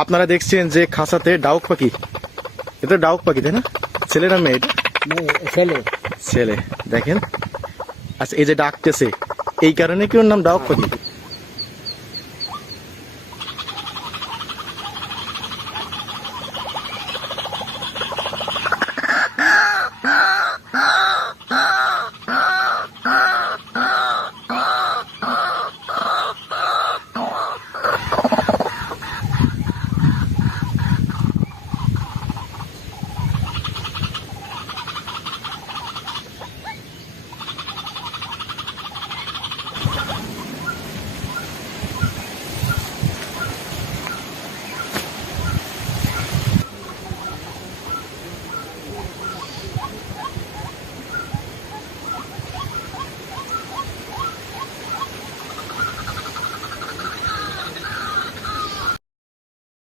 আপনারা দেখছেন যে খাঁচাতে ডাউক পাখি, এটা ডাউক পাখি তাই না? ছেলে না মেয়ে? ছেলে। ছেলে। দেখেন আচ্ছা, এই যে ডাকতেছে এই কারণে কি ওর নাম ডাউক পাখি?